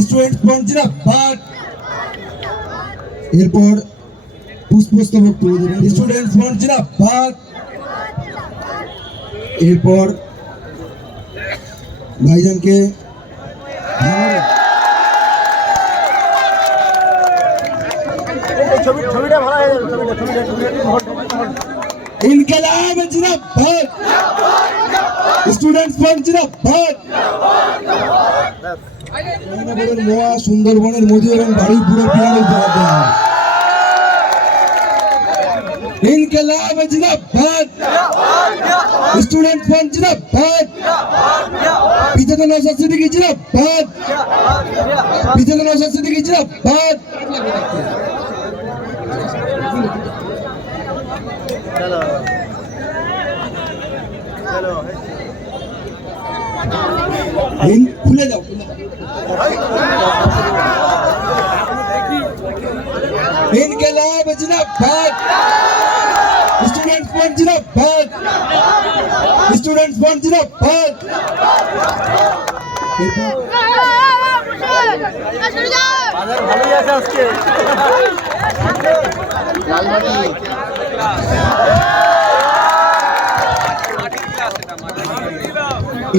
Student front জিন্দাবাদ। এরপর পুষ্পস্তবক তুলে দেবেন স্টুডেন্ট ফ্রন্ট জিন্দাবাদ। এরপর ভাইজানকে ইনকিলাব জিন্দাবাদ, স্টুডেন্ট ফ্রন্ট জিন্দাবাদ। নোয়া সুন্দরবনের মধু এবং বারুইপুরের পিয়ানো উপহার দেওয়া হয়। ইনকিলাব জিন্দাবাদ, স্টুডেন্ট ফ্রন্ট জিন্দাবাদ। বিজেপি নওশাদ সিদ্দিকী জিন্দাবাদ, বিজেপি নওশাদ সিদ্দিকী জিন্দাবাদ। খুলে যাও, ইনকিলাব জিন্দাবাদ, স্টুডেন্ট ফ্রন্ট জিন্দাবাদ, স্টুডেন্ট ফ্রন্ট জিন্দাবাদ। ভালোই আছে আজকে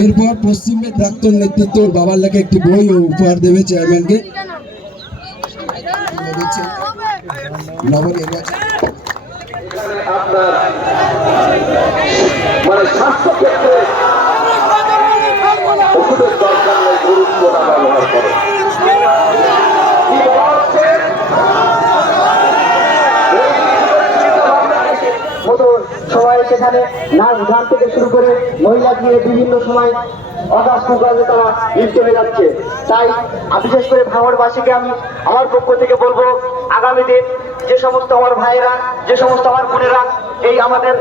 এরপর পশ্চিমের প্রাক্তন নেতৃত্ব বাবার লেখা একটি বই ও উপহার দেবে চেয়ারম্যানকে। নবনির্বাচন মানে স্বাস্থ্য ক্ষেত্রে ওষুধের দরকার নেই, গুরুত্বটা ব্যবহার করে। সবাই সেখানে নাচ গান থেকে শুরু করে মহিলা দিয়ে বিভিন্ন সময় অগাস্টে তারা লিপ্ত হয়ে যাচ্ছে। তাই বিশেষ করে ভাঙড়বাসীকে আমি আমার পক্ষ থেকে বলবো, আগামী দিন যে সমস্ত আমার ভাইয়েরা, যে সমস্ত আমার বোনেরা এই আমাদের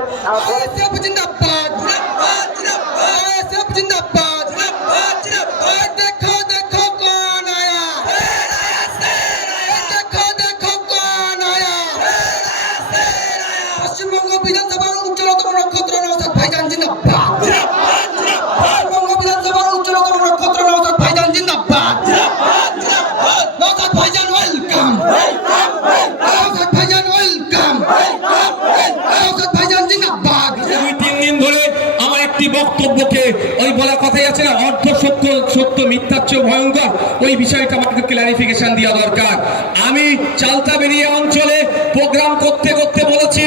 বক্তব্যকে ওই বলা কথাই আছে না, অর্ধ সত্য সত্য মিথ্যার চেয়ে ভয়ঙ্কর, ওই বিষয়টা আমাকে ক্লারিফিকেশন দেওয়া দরকার। আমি চালতাবেরিয়া অঞ্চলে প্রোগ্রাম করতে করতে বলেছি,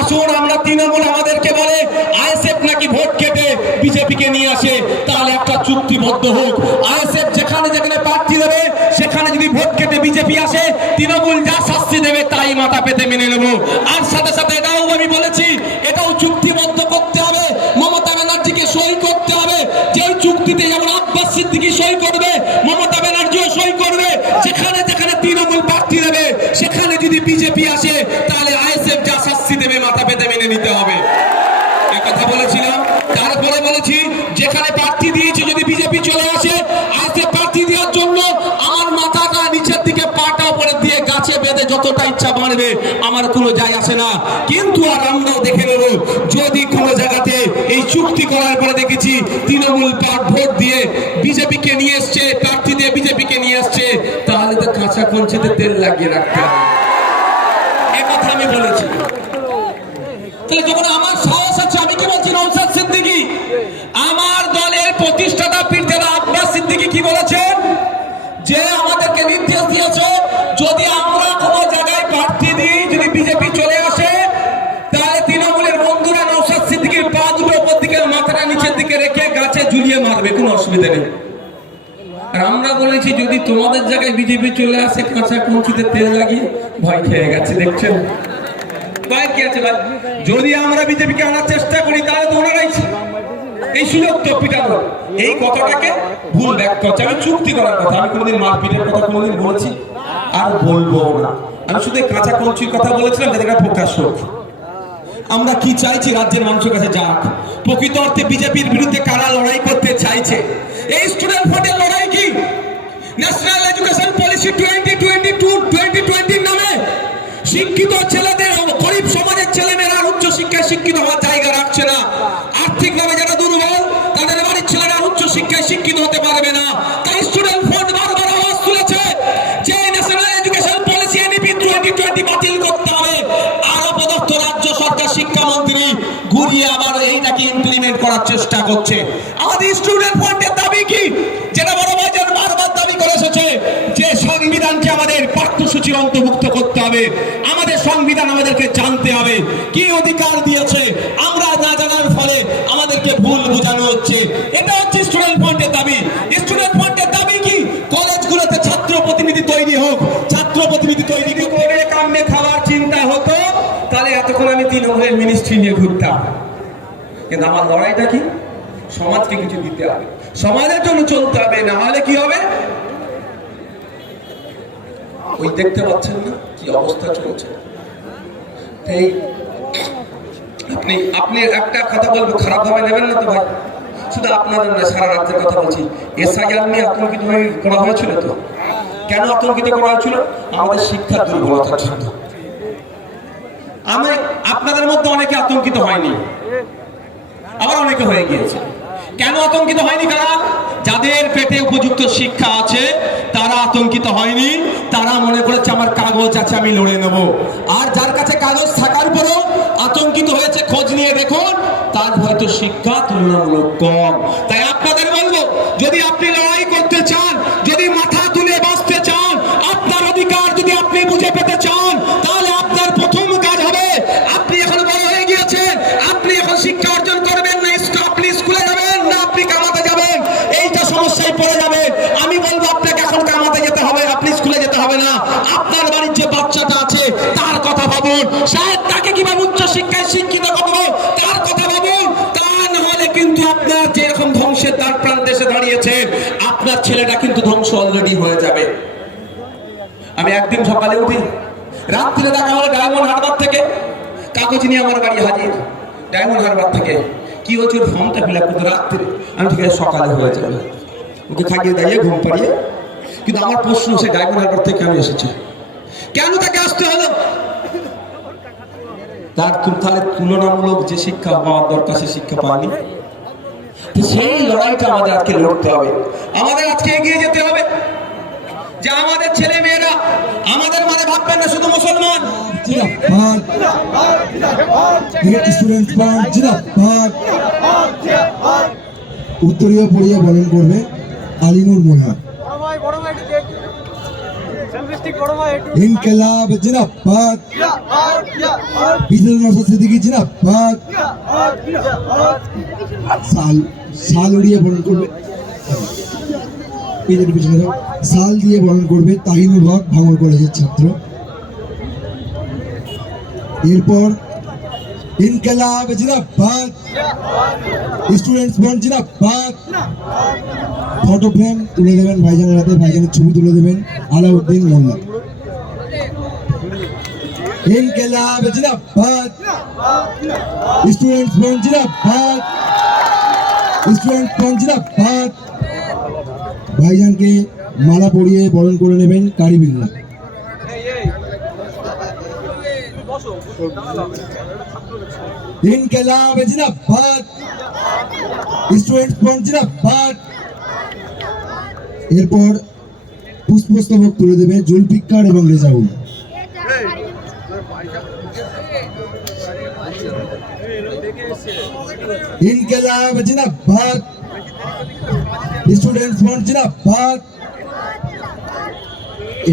আসুন আমরা তৃণমূল আমাদেরকে বলে আইএসএফ নাকি ভোট কেটে বিজেপিকে নিয়ে আসে, তাহলে একটা চুক্তিবদ্ধ হোক। আইএসএফ যেখানে যেখানে প্রার্থী দেবে সেখানে যদি ভোট কেটে বিজেপি আসে, তৃণমূল যা শাস্তি দেবে তাই মাথা পেতে মেনে নেব। আর সাথে সাথে এটাও আমি বলেছি, এটাও চুক্তিবদ্ধ করতে হবে, মমতা ব্যানার্জিকে সই করতে হবে। যে চুক্তিতে যেমন আব্বাস সিদ্দিকী সই করবে, মমতা ব্যানার্জিও সই করবে। যেখানে যেখানে তৃণমূল প্রার্থী দেবে সেখানে যদি বিজেপি আসে, তাহলে আইএসএফ যা শাস্তি দেবে মাথা পেতে মেনে নিতে হবে। কথা বলেছিলাম। তারপরে বলেছি, যেখানে প্রার্থী দিয়েছে যদি বিজেপি চলে আসে, আইএসএফ প্রার্থী দেওয়ার জন্য আমার মাথাটা নিচের দিকে পাটা উপরে দিয়ে গাছে বেঁধে যতটা ইচ্ছা বাড়বে, আমার কোনো যায় আসে না। কিন্তু আর আমরাও দেখে নেব, যদি কোনো জায়গাতে এই চুক্তি করার পরে দেখেছি তৃণমূল ভোট দিয়ে বিজেপিকে নিয়ে এসছে, প্রার্থী দিয়ে বিজেপিকে নিয়ে আসছে, তাহলে তো কাঁচা কঞ্চিতে তেল লাগিয়ে রাখতে হবে। একথা আমি বলেছি। তাহলে যখন আমার সাহস আছে, আমি কি বলছি, নওশাদ সিদ্দিকী আমার দলের প্রতিষ্ঠাতা পীরজাদা আব্বাস সিদ্দিকী কি বলেছেন, যে আমাদেরকে নির্দেশ দিয়েছে যদি আমরা কোনো জায়গায় প্রার্থী দিই, যদি বিজেপি চলে আসে, তাহলে তৃণমূলের বন্ধুরা নওশাদ সিদ্দিকীর পা দুটো উপর দিকে, মাথাটা নিচের দিকে রেখে গাছে ঝুলিয়ে মারবে, কোনো অসুবিধা নেই। আর আমরা বলেছি যদি তোমাদের জায়গায় বিজেপি চলে আসে, কাঁচা কঞ্চিতে তেল লাগিয়ে ভয় খেয়ে গেছে। দেখছেন কি আছে, যদি আমরা বিজেপিকে আনার চেষ্টা করি তাহলে তো ওনারাই এই সুযোগ তো পিটাবো। এই কথাটাকে ভুল ব্যাখ্যা হচ্ছে। আমি চুক্তি করার কথা, আমি কোনোদিন মারপিটের কথা কোনোদিন বলেছি আর বলবো না। আমি শুধু কাঁচা কঞ্চির কথা বলেছিলাম, যাতে এটা প্রকাশ হোক। আমরা কি চাইছি, রাজ্যের মানুষের কাছে যাক প্রকৃত অর্থে বিজেপির বিরুদ্ধে কারা লড়াই করতে চাইছে। এই স্টুডেন্ট ভোটের লড়াই কি ন্যাশনাল এডুকেশন পলিসি 2022-2020 নামে শিক্ষিত ছেলেদের, গরিব সমাজের ছেলেমেয়েরা উচ্চ শিক্ষায় শিক্ষিত হওয়ার জায়গা রাখছে না। আর্থিকভাবে যারা দুর্বল, তাদের বাড়ির ছেলেরা উচ্চ শিক্ষায় শিক্ষিত হতে পারবে না। তাই স্টুডেন্ট ভোট বারবার আওয়াজ তুলে ঘুরিয়ে আবার এইটাকে ইমপ্লিমেন্ট করার চেষ্টা করছে। আমাদের স্টুডেন্ট ফ্রন্টের দাবি কি, যেটা বড় বাজার বারবার দাবি করে এসেছে যে সংবিধানকে আমাদের পাঠ্যসূচির অন্তর্ভুক্ত করতে হবে, আমাদের সংবিধান আমাদেরকে জানতে হবে, কি অধিকার দিয়েছে আমরা না জানার ফলে আমাদেরকে ভুল বোঝানো হচ্ছে। এটা হচ্ছে স্টুডেন্ট ফ্রন্টের দাবি। স্টুডেন্ট ফ্রন্টের দাবি কি, কলেজগুলোতে ছাত্র প্রতিনিধি তৈরি হোক, ছাত্র প্রতিনিধি তৈরি করে কামে খাওয়ার চিন্তা হতো তাহলে এতক্ষণ আমি তৃণমূলের মিনিস্ট্রি নিয়ে ঘুরতাম। কিন্তু আমার লড়াইটা কি, সমাজকে কিছু দিতে হবে, সমাজের জন্য চলতে হবে, না হলে কি হবে ওই দেখতে পাচ্ছেন না কি অবস্থা চলছে। এই আপনি একটা কথা বলবো, খারাপ ভাবে নেবেন না তো ভাই, শুধু আপনাদের নয় সারা রাজ্যের কথা বলছি। এসআইআর নিয়ে আতঙ্কিত হয়ে করা হয়েছিল তো, কেন আতঙ্কিত করা হয়েছিল? আমাদের শিক্ষার দুর্বলতার জন্য। আমি আপনাদের মধ্যে অনেকে আতঙ্কিত হয়নি, আবার অনেকে হয়ে গিয়েছে। কেন আতঙ্কিত হয়নি? কারণ যাদের পেটে উপযুক্ত শিক্ষা আছে তারা আতঙ্কিত হয়নি, তারা মনে করেছে আমার কাগজ আছে আমি লড়ে নেব। আর যার কাছে কাগজ থাকার পরেও আতঙ্কিত হয়েছে, খোঁজ নিয়ে দেখুন তার হয়তো শিক্ষা তুলনামূলক কম। তাই আপনাদের বলবো, যদি আপনি লড়াই করতে চান, যদি মাথা তুলে বাঁচতে চান, আপনার অধিকার যদি আপনি বুঝে পেতে চান, তাহলে আপনার প্রথম কাজ হবে, আপনি এখন বড় হয়ে গিয়েছেন, আপনি এখন শিক্ষা অর্জন করবেন না, আপনি স্কুলে যাবেন না আপনি কামাতে যাবেন, এইটা সমস্যায় পড়ে যাবে। আমি বলবো আপনাকে এখন কামাতে যেতে হবে, আপনি স্কুলে যেতে হবে না। আপনার বাড়ির যে বাচ্চাটা আছে তার কথা ভাবুন, শায়দ তাকে কিভাবে উচ্চ শিক্ষায় শিক্ষিত করবো তার কথা ভাবুন। তা না হলে কিন্তু আপনার যেরকম ধ্বংসের দ্বার প্রান্তে এসে দাঁড়িয়েছে, আপনার ছেলেটা কিন্তু ধ্বংস অলরেডি হয়ে যাবে। আমি একদিন সকালে উঠি, রাত্রিরে দেখা হলো ডায়মন্ড হারবার থেকে কাগজ নিয়ে আমার বাড়ি হাজির। ডায়মন্ড হারবার থেকে কি হচ্ছে, ওর ফর্মটা ফিল আপ করতে রাত্রে, আমি ঠিক আছে সকালে হয়ে যাবে, ওকে খাইয়ে দাঁড়িয়ে ঘুম পাড়িয়ে। কিন্তু আমার প্রশ্ন, সে ডায়মন্ড হারবার থেকে কেন এসেছে, কেন তাকে আসতে হলো? তার তাহলে তুলনামূলক যে শিক্ষা পাওয়ার দরকার সে শিক্ষা পায়নি। সেই লড়াইটা আমাদের আজকে লড়তে হবে, আমাদের আজকে এগিয়ে যেতে হবে যে আমাদের ছেলে মেয়েরা আমাদের মানে ভাববেন না শুধু মুসলমান। উত্তরীয় পড়িয়ে বরণ করবে আলিনুর মোহা। ইনকলাব জিন্দাবাদ, বিজয় নওশাদ সিদ্দিকী জিন্দাবাদ। সাল উড়িয়ে বরণ করবে, সাল দিয়ে বরণ করবে তাহিনুর হক, ভাঙড় কলেজের ছাত্র। এরপর ইনকলাব জিন্দাবাদ, স্টুডেন্টস ফ্রন্ট জিন্দাবাদ। ফটো ফ্রেম তুলে দেবেন ভাইজানের হাতে, ভাইজানের ছবি তুলে দেবেন আলাউদ্দিন মোল্লা। ইনকলাব জিন্দাবাদ, স্টুডেন্টস ফ্রন্ট জিন্দাবাদ, স্টুডেন্টস ফ্রন্ট জিন্দাবাদ। ভাইজানকে মালা পরিয়ে বরণ করে নেবেন কারি বিল্লা। ইনকলাব জিন্দাবাদ, স্টুডেন্টস ফ্রন্ট জিন্দাবাদ। এরপর পুষ্পস্তবক তুলে দেবে জুলফিকার এবং রেজাউল। ইনকলাব জিন্দাবাদ, স্টুডেন্টস ফ্রন্ট জিন্দাবাদ।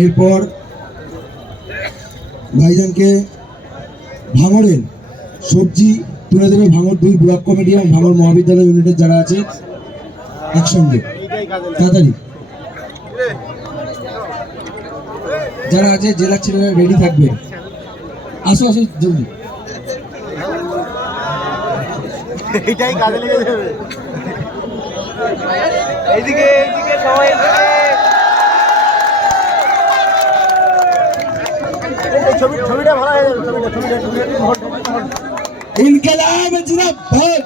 এরপর ভাইজানকে ভাঙড়ের সবজি তুলে দেবে ভাঙড় 2 ব্লক কমিটি এবং ভাঙড় মহাবিদ্যালয় ইউনিটের যারা আছে একসঙ্গে। তাড়াতাড়ি যারা আছে জেলার ছেলেরা রেডি থাকবে, আসো আসো জলদি। এইটাই কাজে লেগে যাবে। এইদিকে এইদিকে সবাই ছবিটা ভালো হয়ে যাবে। ইনকলাব জিন্দাবাদ,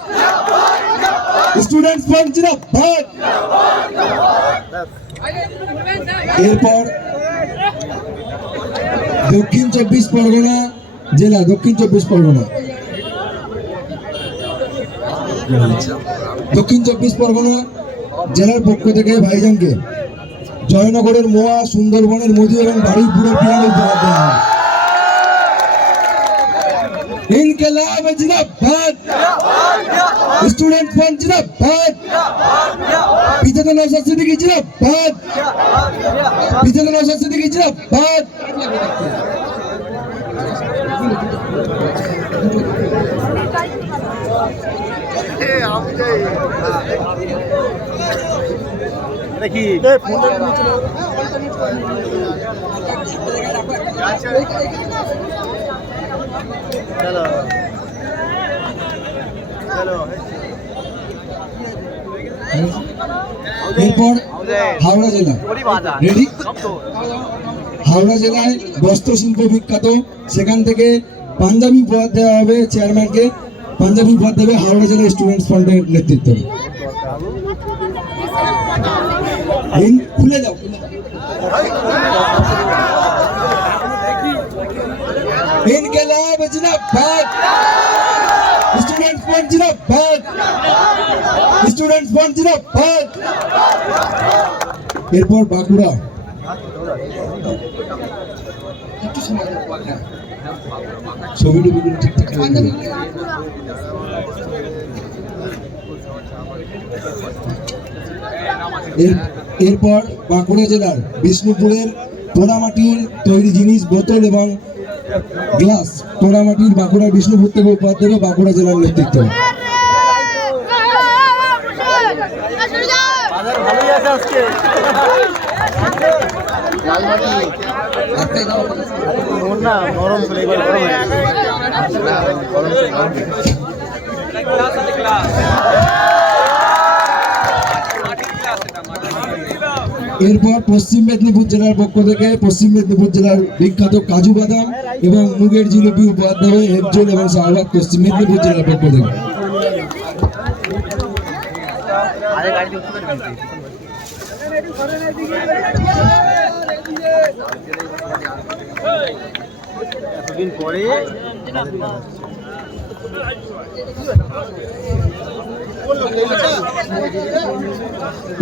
স্টুডেন্টস ফ্রন্ট জিন্দাবাদ। এরপর দক্ষিণ 24 পরগনা জেলা, দক্ষিণ 24 পরগনা, দক্ষিণ 24 পরগনা জেলার পক্ষ থেকে ভাইজানকে জয়নগরের মোয়া, সুন্দরবনের মধু এবং বারুইপুরের পিয়ানো উপহার দেওয়া হয়। इनकलाब जिंदाबाद, स्टूडेंट फ्रंट जिंदाबाद, पीछे तो नौशाद सिद्दीकी जिंदाबाद, पीछे तो नौशाद सिद्दीकी जिंदाबाद। দেখি চলো চলো এরপর হাওড়া জেলা রেডি। হাওড়া জেলায় বস্ত্রশিল্প বিখ্যাত, সেখান থেকে পাঞ্জাবি উপহার দেওয়া হবে চেয়ারম্যানকে। পাঞ্জাবি উপহার দেবে হাওড়া জেলা স্টুডেন্টস ফ্রন্টের নেতৃত্বে। খুলে দাও, খুলে দাও। इनकलाब जिंदाबाद, स्टूडेंट्स फ्रंट जिंदाबाद, स्टूडेंट्स फ्रंट जिंदाबाद। एरपर बांकुड़ा ছবি টবিগুলো ঠিকঠাক করে দেবে। এরপর বাঁকুড়া জেলার বিষ্ণুপুরের পোড়ামাটির তৈরি জিনিস, বোতল এবং গ্লাস পোড়ামাটির বাঁকুড়া বিষ্ণুপুর থেকে উপহার দেবে বাঁকুড়া জেলার নেতৃত্বে। বাজার ভালোই আছে আজকে লালবাটি না নরম ছিল এবার গরম হয়ে গেছে গরম ছিল এরপর পশ্চিম মেদিনীপুর জেলার পক্ষ থেকে পশ্চিম মেদিনীপুর জেলার বিখ্যাত কাজু বাদাম এবং মুগের জিলিপি উপহার দেবে হেফজল এবং শাহবাগ পশ্চিম মেদিনীপুর জেলার পক্ষ থেকে। আরে গাড়ি উঠতে পারবি এতদিন পরে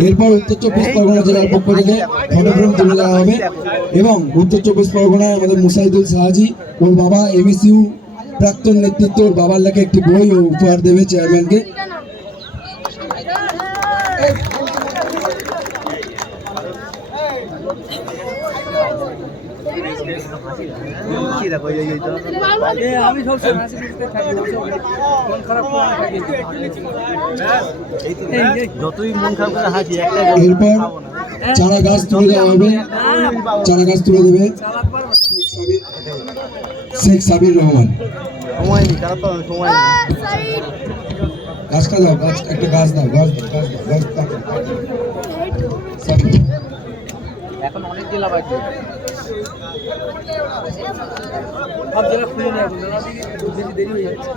এরপর উত্তর চব্বিশ পরগনা জেলার পক্ষ থেকে ফটোগ্রাম তুলে দেওয়া হবে এবং উত্তর চব্বিশ পরগনায় আমাদের মুসাইদুল সাহাজি, ওর বাবা এমএসইউ প্রাক্তন নেতৃত্ব, ওর বাবার লেখা একটি বই ও উপহার দেবে চেয়ারম্যানকে। আমি সব যতই মন খারাপ করে হাসি একটা এরপর চারা গাছ তুলে দেওয়া হবে, চারা গাছ তুলে দেবে শেখ সাবির রহমান। সময় নেই, খারাপ তো সময় নেই। গাছটা দাও, গাছ একটা গাছ দাও, গাছ দাও, গাছ দাও, গাছ দাও। সাবির। এখন অনেক জেলা বাকি সব জেলা খুলে নেই, এখন দেরি হয়ে যাচ্ছে।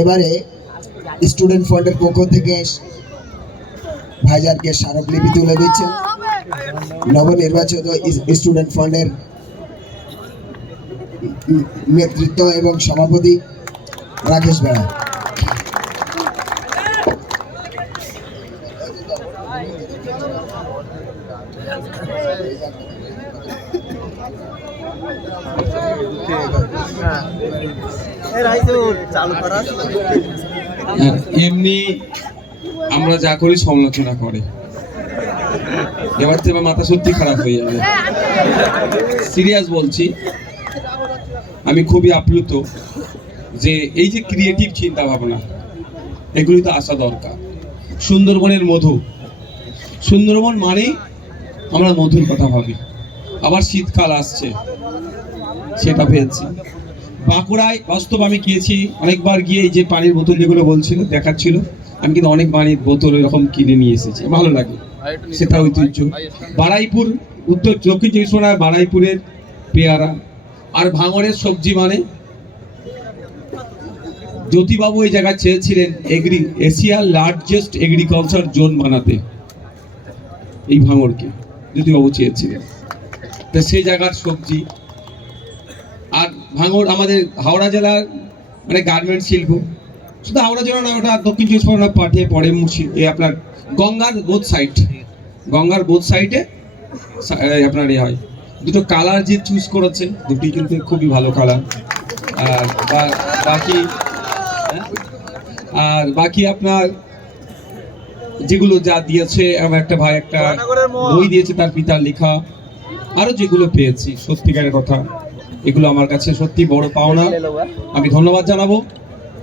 এবারে স্টুডেন্ট ফ্রন্টের পক্ষ থেকে ভাইজানকে স্মারকলিপি তুলে দিচ্ছেন নবনির্বাচিত স্টুডেন্ট ফ্রন্টের নেতৃত্ব এবং সভাপতি রাকেশ বেড়া। এমনি আমরা যা করি সমালোচনা করে, এবার থেকে মাথা সত্যি খারাপ হয়ে যাবে। সিরিয়াস বলছি, আমি খুবই আপ্লুত যে এই যে ক্রিয়েটিভ চিন্তা ভাবনা, এগুলি তো আসা দরকার। সুন্দরবনের মধু, সুন্দরবন মানে আমরা মধুর কথা ভাবি, আবার শীতকাল আসছে সেটা পেয়েছি। বাঁকুড়ায় বাস্তব আমি গিয়েছি অনেকবার, গিয়ে এই যে পানির বোতল যেগুলো বলছিল দেখাচ্ছিল, আমি কিন্তু অনেক পানির বোতল এরকম কিনে নিয়ে এসেছি, ভালো লাগে, সেটা ঐতিহ্য। বারাইপুর, উত্তর দক্ষিণ চব্বিশ পরগনায় বারাইপুরের পেয়ারা আর ভাঙড়ের সবজি মানে জ্যোতিবাবু এই জায়গায় চেয়েছিলেন এশিয়ার লার্জেস্ট এগ্রিকালচার জোন বানাতে, এই ভাঙড়কে জ্যোতিবাবু চেয়েছিলেন, তো সেই জায়গার সবজি। আর ভাঙড় আমাদের হাওড়া জেলার মানে গার্মেন্ট শিল্প, শুধু হাওড়া জেলা না, ওটা দক্ষিণ চব্বিশ পরগনা পাঠিয়ে পড়ে আপনার গঙ্গার বোথ সাইড, গঙ্গার বোথ সাইডে আপনার এ হয়। দুটো কালার যে চুজ করেছে দুটি কিন্তু খুবই ভালো কালার। আর বাকি বাকি আপনার যেগুলো যা দিয়েছে, আমার একটা ভাই একটা বই দিয়েছে তার পিতার লেখা, আরো যেগুলো পেয়েছি সত্যিকারের কথা, এগুলো আমার কাছে সত্যি বড় পাওনা। আমি ধন্যবাদ জানাবো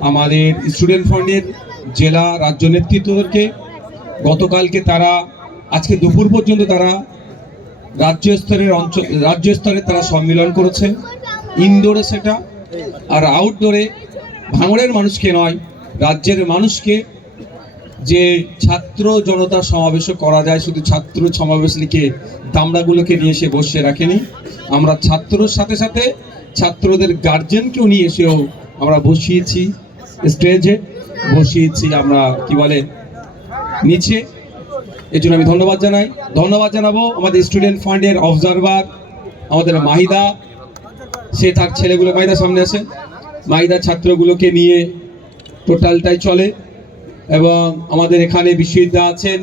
আমাদের স্টুডেন্ট ফ্রন্টের জেলা রাজ্য নেতৃত্বদেরকে। গতকালকে তারা আজকে দুপুর পর্যন্ত তারা রাজ্য স্তরে তারা সম্মেলন করেছে, ইনডোরে সেটা, আর আউটডোরে ভাঙড়ের মানুষকে নয় রাজ্যের মানুষকে যে ছাত্র জনতার সমাবেশও করা যায়, শুধু ছাত্র সমাবেশ লিখে দামড়াগুলোকে নিয়ে এসে বসে রাখেনি। আমরা ছাত্রর সাথে সাথে ছাত্রদের গার্জেনকেও নিয়ে এসেও আমরা বসিয়েছি, স্টেজে বসিয়েছি আমরা কি বলে নিচে। এর জন্য আমি ধন্যবাদ জানাবো আমাদের স্টুডেন্ট ফান্ডের অবজারভার আমাদের মাহিদা, সে তার ছেলেগুলো, মাহিদা সামনে আছে, মাহিদা ছাত্রগুলোকে নিয়ে টোটালটাই চলে। এবং আমাদের এখানে বিশ্ববিদ্যা আছেন,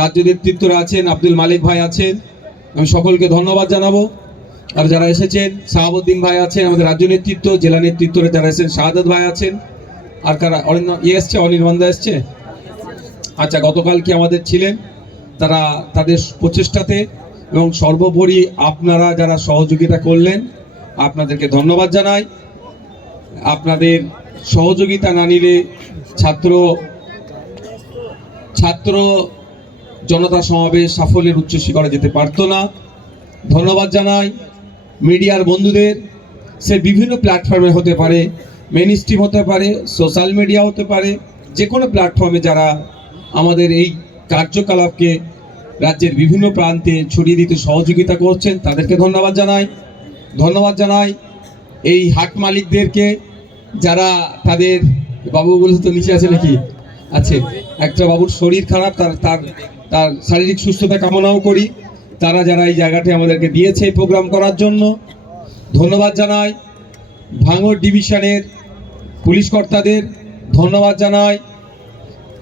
রাজ্য নেতৃত্বরা আছেন, আব্দুল মালিক ভাই আছেন, আমি সকলকে ধন্যবাদ জানাবো। আর যারা এসেছেন, শাহাবুদ্দিন ভাই আছেন, আমাদের রাজ্য নেতৃত্ব, জেলা নেতৃত্বরা যারা এসেছেন, শাহাদত ভাই আছেন, আর কারা এসছে, অনির্বাণদা এসছে। আচ্ছা, গতকালকে আমাদের ছিলেন, তারা তাদের প্রচেষ্টাতে এবং সর্বোপরি আপনারা যারা সহযোগিতা করলেন আপনাদেরকে ধন্যবাদ জানাই। আপনাদের সহযোগিতা না নিলে ছাত্র জনতা সমাবেশ সাফল্যের উচ্চ শিখরে যেতে পারতো না। ধন্যবাদ জানাই মিডিয়ার বন্ধুদের, সে বিভিন্ন প্ল্যাটফর্মে হতে পারে, মেইন স্ট্রিম হতে পারে, সোশ্যাল মিডিয়া হতে পারে, যে কোনো প্ল্যাটফর্মে যারা আমাদের এই কার্যকলাপকে রাজ্যের বিভিন্ন প্রান্তে ছড়িয়ে দিতে সহযোগিতা করছেন তাদেরকে ধন্যবাদ জানাই এই হাট মালিকদেরকে, যারা তাদের বাবুগুলো তো নিচে আছে নাকি আছে, একটা বাবুর শরীর খারাপ, তার শারীরিক সুস্থতা কামনাও করি, তারা যারা এই জায়গাটি আমাদেরকে দিয়েছে প্রোগ্রাম করার জন্য। ধন্যবাদ জানাই ভাঙড় ডিভিশনের পুলিশ কর্তাদের, ধন্যবাদ জানাই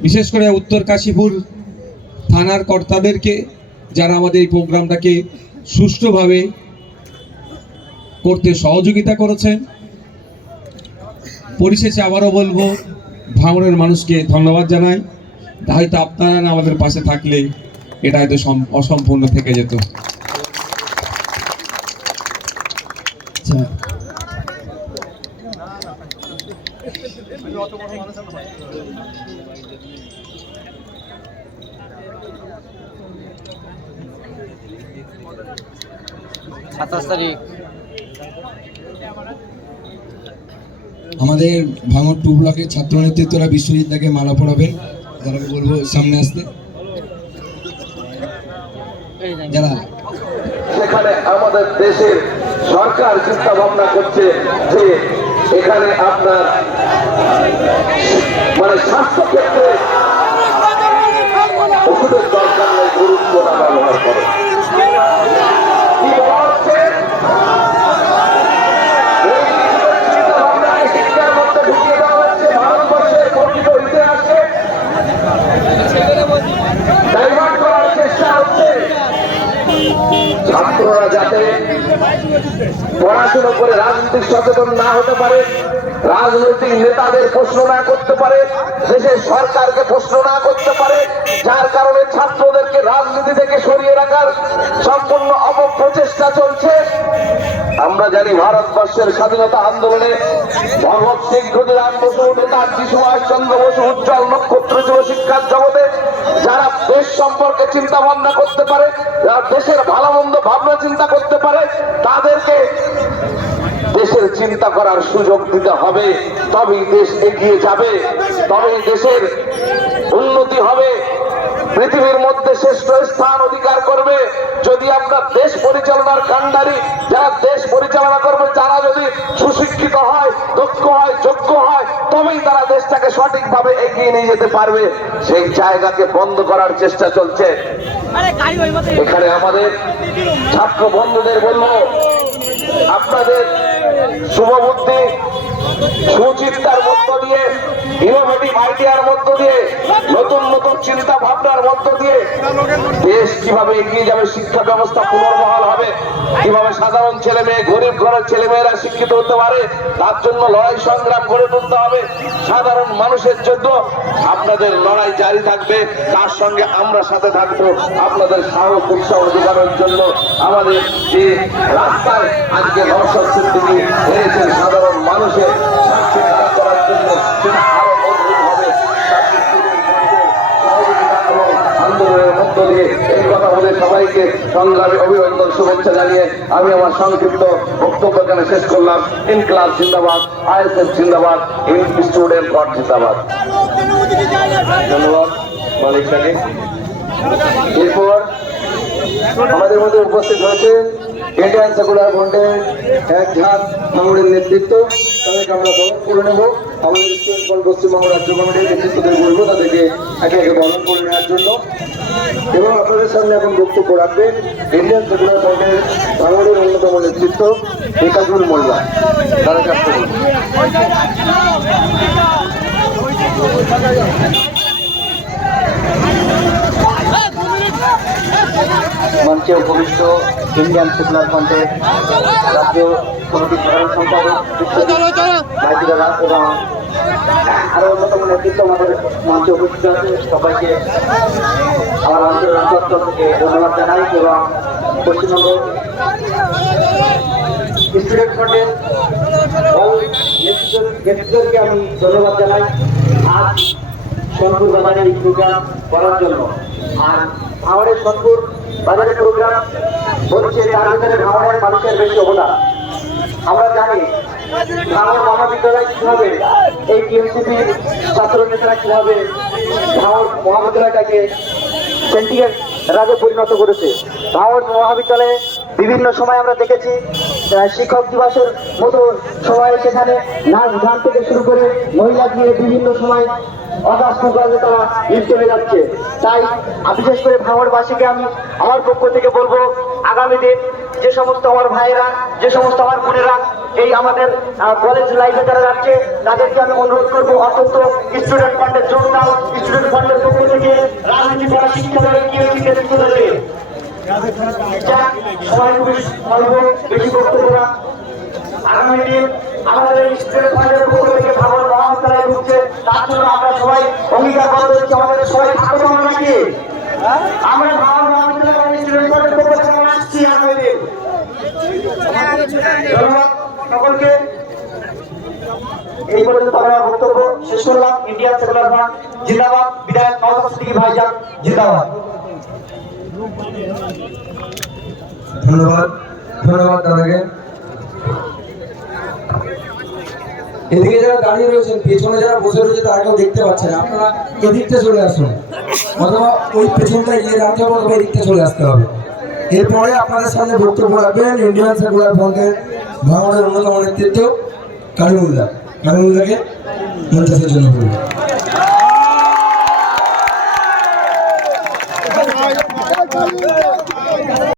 বিশেষ করে উত্তর কাশীপুর থানার কর্তাদেরকে, যারা আমাদের এই প্রোগ্রামটাকে সুষ্ঠুভাবে করতে সহযোগিতা করেছেন। পরিশেষে আবারও বলবো ভাঙড়ের মানুষকে ধন্যবাদ জানাই। হয়তো আপনারা না আমাদের পাশে থাকলে এটা হয়তো অসম্পূর্ণ থেকে যেত। আমাদের ভাঙড় 2 ব্লকের ছাত্র নেতৃত্বরা বিশ্বজিৎদাকে মালা পরাবেন, যারাকে বলবো সামনে আসতে। যারা সেখানে আমাদের দেশের সরকার চিন্তা ভাবনা করছে যে এখানে আপনার মানে স্বাস্থ্য ক্ষেত্রে ওষুধের দরকার নেই, গুরুত্ব না ব্যবহার করে। কি বলা হচ্ছে? ছাত্ররা যাতে পড়াশোনা করে রাজনৈতিক সচেতন না হতে পারে, রাজনৈতিক নেতাদের প্রশ্ন না করতে পারে, দেশের সরকারকে প্রশ্ন না করতে পারে, যার কারণে ছাত্রদেরকে রাজনীতি থেকে সরিয়ে রাখার সম্পূর্ণ অপপ্রচেষ্টা চলছে। আমরা জানি ভারতবর্ষের স্বাধীনতা আন্দোলনে ভগৎ সিং, ক্ষুদিরাম বসু, নেতাজি সুভাষচন্দ্র বসু উজ্জ্বল নক্ষত্র ছিল শিক্ষার জগতে। যারা দেশ সম্পর্কে চিন্তা ভাবনা করতে পারে, যারা দেশের ভালো মন্দ ভাবনা চিন্তা করতে পারে, তাদেরকে দেশের চিন্তা করার সুযোগ দিতে হবে, তবেই দেশ এগিয়ে যাবে, তবেই দেশের উন্নতি হবে, পৃথিবীর মধ্যে শ্রেষ্ঠ স্থান অধিকার করবে। যদি আমরা দেশ পরিচালনার কাণ্ডারি, যারা দেশ পরিচালনা করবে, যারা যদি সুশিক্ষিত হয়, দক্ষ হয়, যোগ্য হয়, তবেই তারা দেশটাকে সঠিকভাবে এগিয়ে নিয়ে যেতে পারবে। সেই জায়গাকে বন্ধ করার চেষ্টা চলছে। এখানে আমাদের ছাত্র বন্ধুদের বলবো, আপনাদের শুভবুদ্ধি, সুচিন্তার মধ্য দিয়ে, ইনোভেটিভ আইডিয়ার মধ্য দিয়ে, নতুন নতুন চিন্তা ভাবনার মধ্য দিয়ে দেশ কিভাবে এগিয়ে যাবে, শিক্ষা ব্যবস্থা পুনর্বহাল হবে, কিভাবে সাধারণ ছেলে মেয়ে, গরিব ঘরের ছেলে মেয়েরা শিক্ষিত হতে পারে, তার জন্য লড়াই সংগ্রাম করে তুলতে হবে। সাধারণ মানুষের জন্য আপনাদের লড়াই জারি থাকবে, তার সঙ্গে আমরা সাথে থাকবো আপনাদের সাহস উৎসাহ যোগানোর জন্য। আমাদের যে রাস্তায় আজকে নওশাদ সিদ্দিকী এনেছেন সাধারণ মানুষের স্বার্থে কাজ করার জন্য, সেটা আরো মজবুত হবে। সহযোগিতা এবং আন্দোলনের মধ্য দিয়ে এই কথা বলে সবাইকে সংগ্রামী অভিনন্দন শুভেচ্ছা জানিয়ে আমি আমার সংক্ষিপ্ত বক্তব্য এখানে শেষ করলাম। ইনকলাব জিন্দাবাদ, আইএসএফ জিন্দাবাদ, স্টুডেন্ট ফর জিন্দাবাদ। ধন্যবাদ মালিক সাহেব। এরপর আমাদের মধ্যে উপস্থিত হয়েছে ইন্ডিয়ান সেকুলার ফ্রন্টের এক ঝাঁক ভাঙড়ের নেতৃত্ব, তাদেরকে আমরা বরণ করে নেব। আমাদের স্টুডেন্ট ফ্রন্ট পশ্চিমবঙ্গ রাজ্য কমিটির নেতৃত্বদের বলবো তাদেরকে একে একে বরণ করে নেওয়ার জন্য। এবং আপনাদের সামনে এখন বক্তব্য রাখবেন ইন্ডিয়ান সেকুলার ফ্রন্টের ভাঙড়ের অন্যতম নেতৃত্ব বিকাশুল মোল্লা। তারা কাছে মঞ্চে উপবিষ্ট ইন্ডিয়ান সেকুলার ফ্রন্টের রাজ্য কমিটির সাধারণ সম্পাদক ভাইজিরা এবং আরো অন্যতম নেতৃত্ব আমাদের মঞ্চে উপস্থিত আছে, সবাইকে আমার অঞ্চলের অন্তর থেকে ধন্যবাদ জানাই এবং পশ্চিমবঙ্গ স্টুডেন্ট ফ্রন্টের নেতৃত্বকে আমি ধন্যবাদ জানাই আজ সোনপুর বাজারের এই প্রোগ্রাম করার জন্য। আর ভাঙড়ের সোনপুর বাজারের প্রোগ্রাম হচ্ছে তার ভিতরে ভাঙড়ের মানুষের বেশি অবদান। আমরা জানি ভাঙড় মহাবিদ্যালয় কিভাবে এই টিএমসিপির ছাত্র নেতারা কিভাবে ভাঙড় মহাবিদ্যালয়টাকে সেন্টিগ্রেড রাজে পরিণত করেছে। ভাঙড় মহাবিদ্যালয়ে বিভিন্ন সময় আমরা দেখেছি শিক্ষক দিবসের মতো সময় সেখানে নাচ গান থেকে শুরু করে মহিলা দিয়ে বিভিন্ন সময় অগাস্ট কাজে তারা লিপ্ত হয়ে যাচ্ছে। তাই বিশেষ করে ভাঙড়বাসীকে আমি আমার পক্ষ থেকে বলবো, আগামী দিন যে সমস্ত আমার ভাইয়েরা, যে সমস্ত আমার বোনেরা এই আমাদের কলেজ লাইফে যারা যাচ্ছে, তাদেরকে আমি অনুরোধ করবো অন্তত স্টুডেন্ট ফান্ডের যোগ দাও। স্টুডেন্ট ফান্ডের পক্ষ থেকে রাজনীতি করা শিক্ষা দেবে বেশি বক্তব্য না। আগামী দিন আমাদের এই স্টুডেন্ট ফান্ডের পক্ষ থেকে ভাঙড় মহাবিদ্যালয় ঢুকছে, তার জন্য আমরা সবাই অঙ্গীকারবদ্ধ হচ্ছি। আমাদের সবাই থাকবো আমরা নাকি আমরা ভাঙড় মহাবিদ্যালয় স্টুডেন্ট ফান্ডের পক্ষ থেকে আসছি আগামী দিন। ধন্যবাদ সকলকে। এই পর্যন্ত আমার বক্তব্য শেষ করলাম। ইন্ডিয়ান সেকুলার ফ্রন্ট জিন্দাবাদ। বিধায়ক নওশাদ সিদ্দিকী ভাইজান জিন্দাবাদ। ধন্যবাদ, ধন্যবাদ দাদাকে। এদিকে যারা দাঁড়িয়ে রয়েছেন, পেছনে যারা বসে রয়েছে তারাকেও দেখতে পাচ্ছেন, আপনারা এদিকটা চলে আসুন, অথবা ওই পেছনটা গিয়ে দাঁড়াতে হবে, অথবা এদিকটা চলে আসতে হবে। এরপরে আপনাদের সামনে বক্তব্য রাখবেন ইন্ডিয়ান সেকুলার ফ্রন্টের ভাঙড়ের অন্যতম নেতৃত্ব কারিমুল্লাহ। কারিমুল্লাহকে মঞ্চের জন্য বলুন।